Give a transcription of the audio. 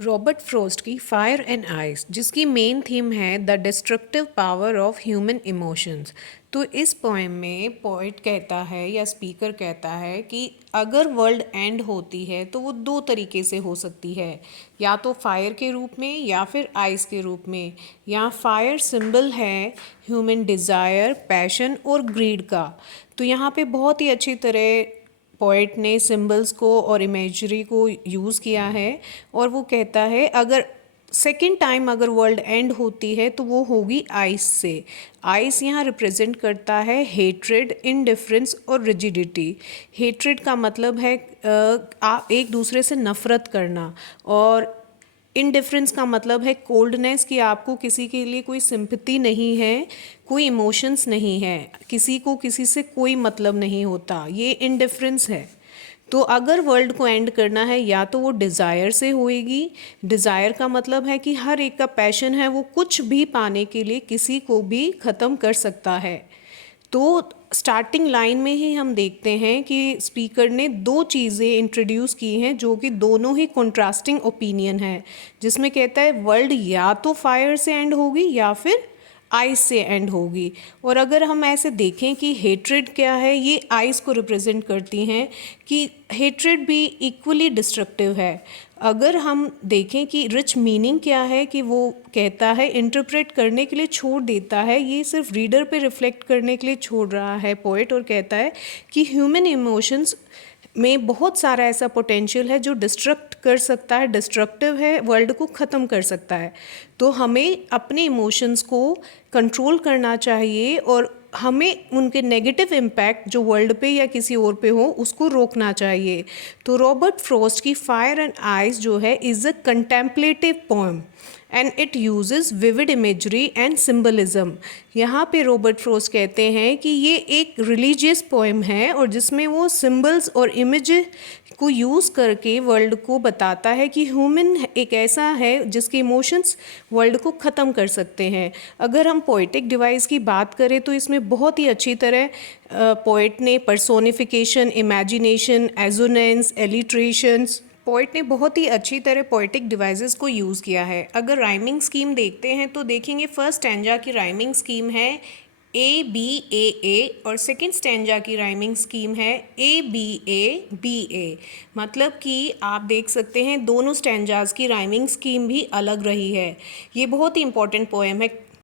Robert Frost की fire and ice, जिसकी main theme है the destructive power of human emotions. तो इस पोएम में पोइट कहता है या स्पीकर कहता है कि अगर वर्ल्ड एंड होती है तो वो दो तरीके से हो सकती है, या तो फायर के रूप में या फिर आइस के रूप में। यहाँ फायर सिंबल है ह्यूमन डिज़ायर, पैशन और ग्रीड का। तो यहाँ पे बहुत ही अच्छी तरह पोएट ने सिंबल्स को और इमेजरी को यूज़ किया है। और वो कहता है अगर सेकेंड टाइम अगर वर्ल्ड एंड होती है तो वो होगी आइस से। आइस यहाँ रिप्रेजेंट करता है हेट्रेड, इनडिफरेंस और रिजिडिटी। हेट्रेड का मतलब है एक दूसरे से नफ़रत करना, और इनडिफरेंस का मतलब है कोल्डनेस, कि आपको किसी के लिए कोई सिंपैथी नहीं है, कोई इमोशंस नहीं है, किसी को किसी से कोई मतलब नहीं होता, ये इनडिफरेंस है। तो अगर वर्ल्ड को एंड करना है या तो वो डिज़ायर से होएगी। डिज़ायर का मतलब है कि हर एक का पैशन है, वो कुछ भी पाने के लिए किसी को भी ख़त्म कर सकता है। तो स्टार्टिंग लाइन में ही हम देखते हैं कि स्पीकर ने दो चीज़ें इंट्रोड्यूस की हैं जो कि दोनों ही कॉन्ट्रास्टिंग ओपिनियन है, जिसमें कहता है वर्ल्ड या तो फायर से एंड होगी या फिर आइस से एंड होगी। और अगर हम ऐसे देखें कि हेट्रेड क्या है, ये आइस को रिप्रेजेंट करती हैं कि हेट्रेड भी इक्वली डिस्ट्रक्टिव है। अगर हम देखें कि रिच मीनिंग क्या है, कि वो कहता है इंटरप्रेट करने के लिए छोड़ देता है, ये सिर्फ रीडर पे रिफ्लेक्ट करने के लिए छोड़ रहा है पोएट, और कहता है कि ह्यूमन इमोशंस में बहुत सारा ऐसा पोटेंशियल है जो डिस्ट्रक्ट कर सकता है, डिस्ट्रक्टिव है, वर्ल्ड को ख़त्म कर सकता है। तो हमें अपने इमोशंस को कंट्रोल करना चाहिए और हमें उनके नेगेटिव इम्पैक्ट जो वर्ल्ड पे या किसी और पे हो उसको रोकना चाहिए। तो रॉबर्ट फ्रॉस्ट की फायर एंड आइस जो है is a contemplative poem and it uses vivid imagery and symbolism. यहाँ पे रॉबर्ट फ्रॉस्ट कहते हैं कि ये एक रिलीजियस पोएम है और जिसमें वो सिम्बल्स और इमेज को यूज़ करके वर्ल्ड को बताता है कि ह्यूमन एक ऐसा है जिसके इमोशंस वर्ल्ड को ख़त्म कर सकते हैं। अगर हम पोइटिक डिवाइस की बात करें तो इसमें बहुत ही अच्छी तरह पोइट ने पर्सोनिफिकेशन, इमेजिनेशन, एजोनेंस, एलिट्रेशंस, पोइट ने बहुत ही अच्छी तरह पोइटिक डिवाइसेस को यूज़ किया है। अगर राइमिंग स्कीम देखते हैं तो देखेंगे फर्स्ट स्टैंजा की राइमिंग स्कीम है A B A A और सेकंड स्टैंजा की राइमिंग स्कीम है A B A B A। मतलब कि आप देख सकते हैं दोनों स्टैंजाज की राइमिंग स्कीम भी अलग रही है। ये बहुत ही इंपॉर्टेंट पोएम है।